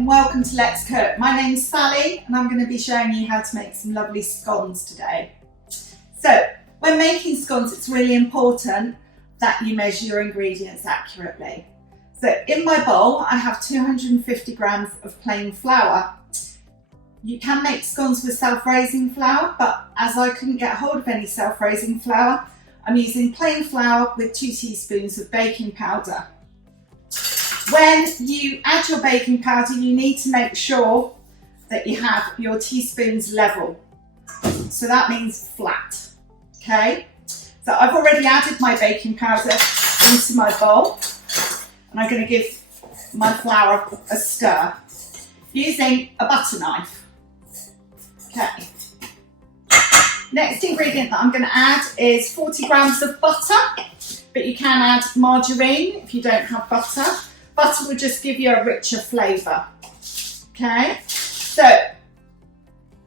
and welcome to Let's Cook. My name's Sally and I'm going to be showing you how to make some lovely scones today. So when making scones, it's really important that you measure your ingredients accurately. So in my bowl I have 250 grams of plain flour. You can make scones with self-raising flour, but as I couldn't get hold of any self-raising flour, I'm using plain flour with 2 teaspoons of baking powder. When you add your baking powder, you need to make sure that you have your teaspoons level. So that means flat, okay? So I've already added my baking powder into my bowl and I'm going to give my flour a stir using a butter knife. Okay. Next ingredient that I'm going to add is 40 grams of butter, but you can add margarine if you don't have butter. Butter will just give you a richer flavour. Okay, so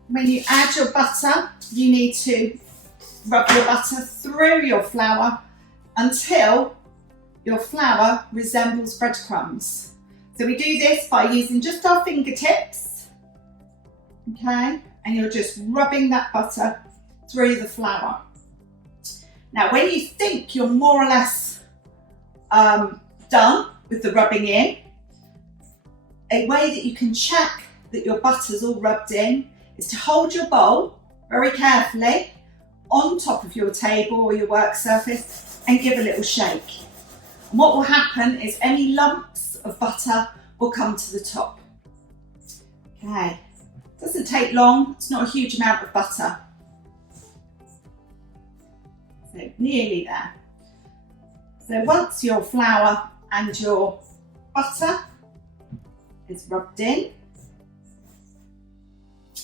when you add your butter, you need to rub your butter through your flour until your flour resembles breadcrumbs. So we do this by using just our fingertips, okay, and you're just rubbing that butter through the flour. Now when you think you're more or less done with the rubbing in, a way that you can check that your butter's all rubbed in is to hold your bowl very carefully on top of your table or your work surface and give a little shake. And what will happen is any lumps of butter will come to the top. Okay, doesn't take long, it's not a huge amount of butter. So nearly there. So once your flour and your butter is rubbed in,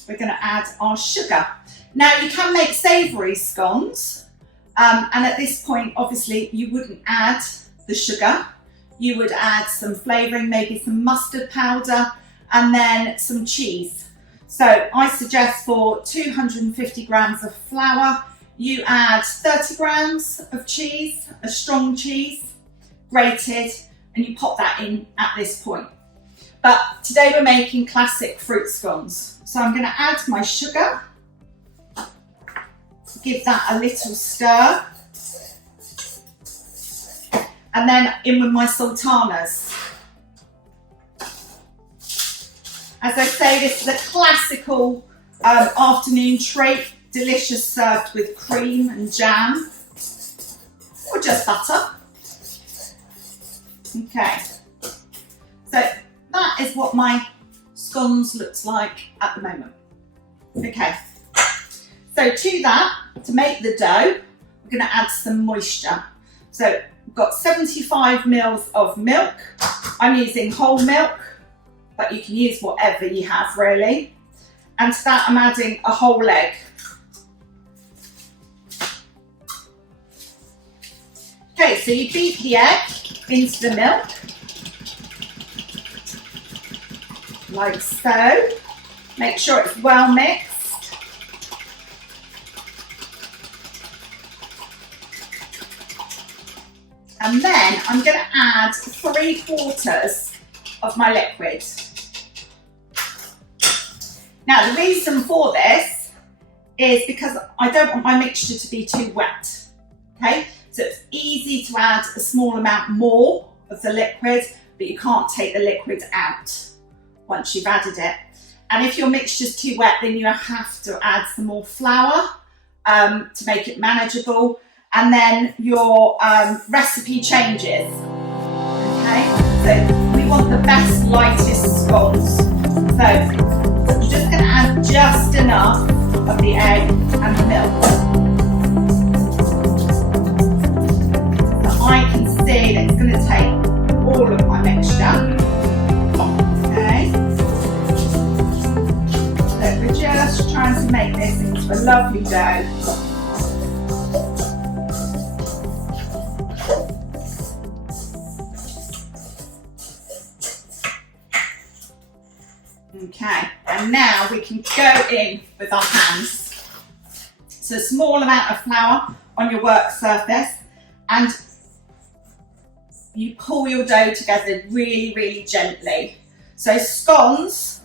we're going to add our sugar. Now you can make savoury scones, and at this point obviously you wouldn't add the sugar. You would add some flavouring, maybe some mustard powder and then some cheese. So I suggest for 250 grams of flour you add 30 grams of cheese, a strong cheese, grated, and you pop that in at this point. But today we're making classic fruit scones. So I'm going to add my sugar, give that a little stir, and then in with my sultanas. As I say, this is a classical afternoon treat, delicious, served with cream and jam, or just butter. Okay, so that is what my scones looks like at the moment. Okay, so to that, to make the dough, we're going to add some moisture. So we've got 75 mils of milk. I'm using whole milk, but you can use whatever you have really. And to that I'm adding a whole egg. Okay, so you beat the egg into the milk, like so. Make sure it's well mixed. And then I'm going to add 3/4 of my liquid. Now the reason for this is because I don't want my mixture to be too wet. Okay, so it's easy to add a small amount more of the liquid, but you can't take the liquid out once you've added it. And if your mixture's too wet, then you have to add some more flour to make it manageable, and then your recipe changes. Okay, so we want the best, lightest scones. So I'm just going to add just enough of the egg and the milk. So I can see that it's going to take all of my mixture. Okay. So we're just trying to make this into a lovely dough. Okay, and now we can go in with our hands. So a small amount of flour on your work surface, and you pull your dough together really, really gently. So scones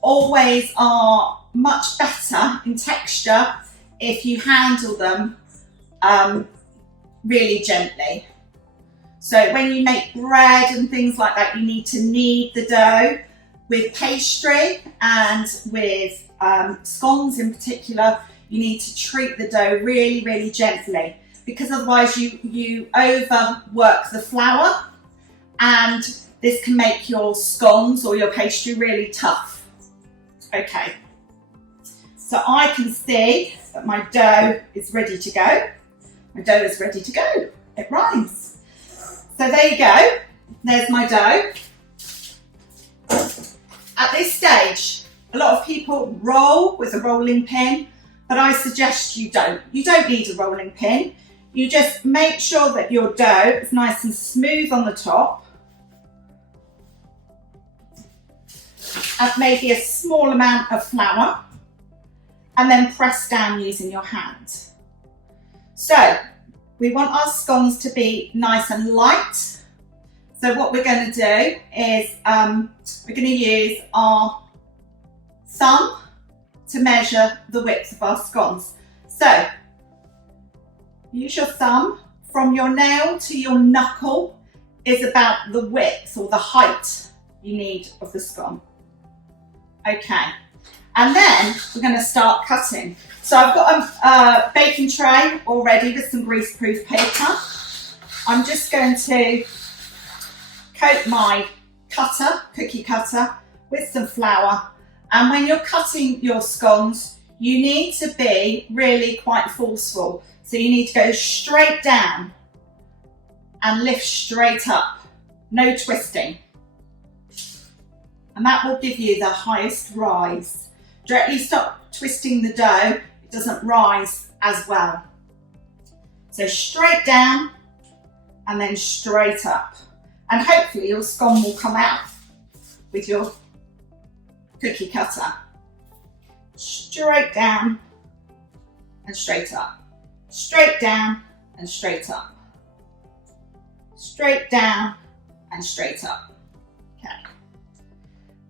always are much better in texture if you handle them really gently. So when you make bread and things like that, you need to knead the dough. With pastry and with scones in particular, you need to treat the dough really, really gently, because otherwise you overwork the flour and this can make your scones or your pastry really tough. Okay, so I can see that my dough is ready to go. My dough is ready to go. It rhymes. So there you go. There's my dough. At this stage, a lot of people roll with a rolling pin, but I suggest you don't. You don't need a rolling pin. You just make sure that your dough is nice and smooth on the top. Add maybe a small amount of flour and then press down using your hand. So we want our scones to be nice and light. So what we're going to do is we're going to use our thumb to measure the width of our scones. So use your thumb. From your nail to your knuckle is about the width or the height you need of the scone. Okay, and then we're going to start cutting. So I've got a baking tray already with some greaseproof paper. I'm just going to coat my cookie cutter with some flour, and when you're cutting your scones you need to be really quite forceful, so you need to go straight down and lift straight up, no twisting, and that will give you the highest rise. Directly stop twisting the dough, it doesn't rise as well. So straight down and then straight up. And hopefully your scone will come out with your cookie cutter. Straight down and straight up. Straight down and straight up. Straight down and straight up. Okay.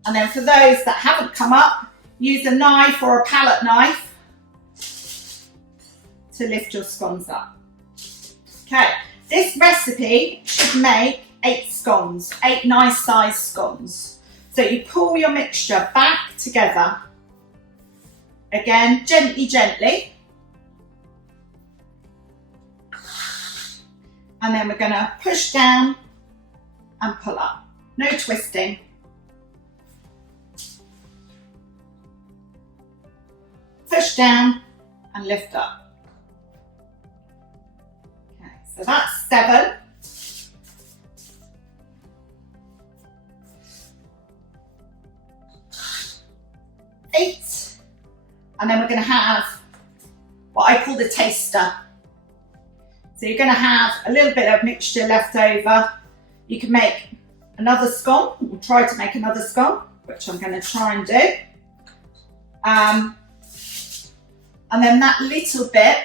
And then for those that haven't come up, use a knife or a palette knife to lift your scones up. Okay, this recipe should make 8 scones, 8 nice sized scones. So you pull your mixture back together. Again, gently, gently. And then we're going to push down and pull up. No twisting. Push down and lift up. Okay, so that's 7. 8, and then we're going to have what I call the taster. So you're going to have a little bit of mixture left over. You can make another scone, or try to make another scone, which I'm going to try and do. And then that little bit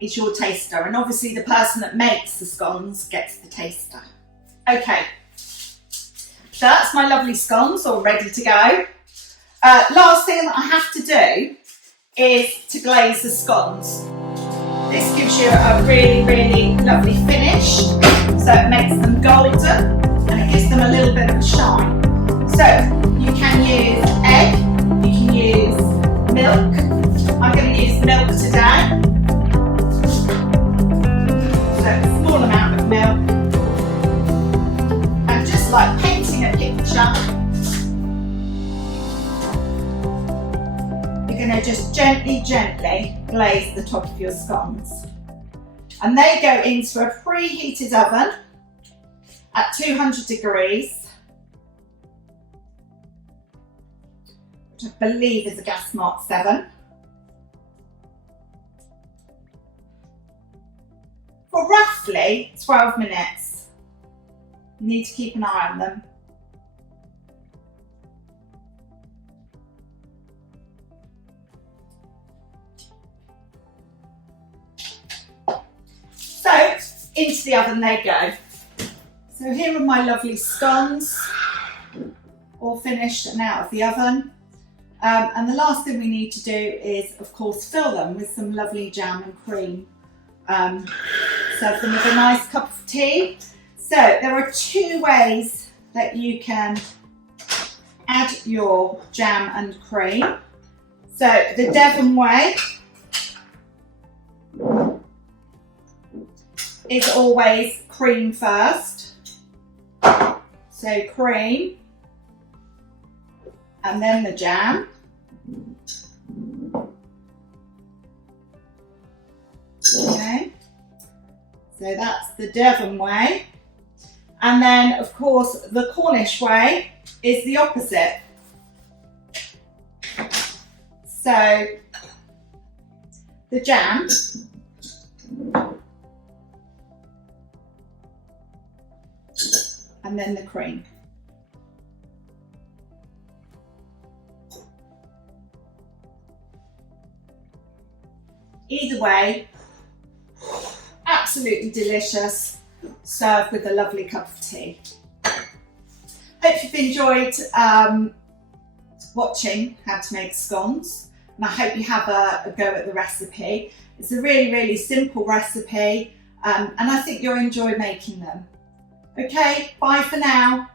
is your taster, and obviously the person that makes the scones gets the taster. Okay, so that's my lovely scones all ready to go. Last thing that I have to do is to glaze the scones. This gives you a really, really lovely finish. So it makes them golden and it gives them a little bit of a shine. So you can use egg, you can use milk. I'm going to use milk today. So a small amount of milk. And just like painting a picture, you're going to just gently, gently glaze the top of your scones. And they go into a preheated oven at 200 degrees, which I believe is a gas mark 7, for roughly 12 minutes. You need to keep an eye on them. So into the oven they go. So here are my lovely scones. all finished and out of the oven. And the last thing we need to do is, of course, fill them with some lovely jam and cream. Serve them with a nice cup of tea. So there are two ways that you can add your jam and cream. So the Devon way is always cream first. So cream and then the jam. Okay, so that's the Devon way. And then, of course, the Cornish way is the opposite. So the jam and then the cream. Either way, absolutely delicious. Serve with a lovely cup of tea. Hope you've enjoyed watching how to make scones, and I hope you have a go at the recipe. It's a really simple recipe, and I think you'll enjoy making them. Okay, bye for now.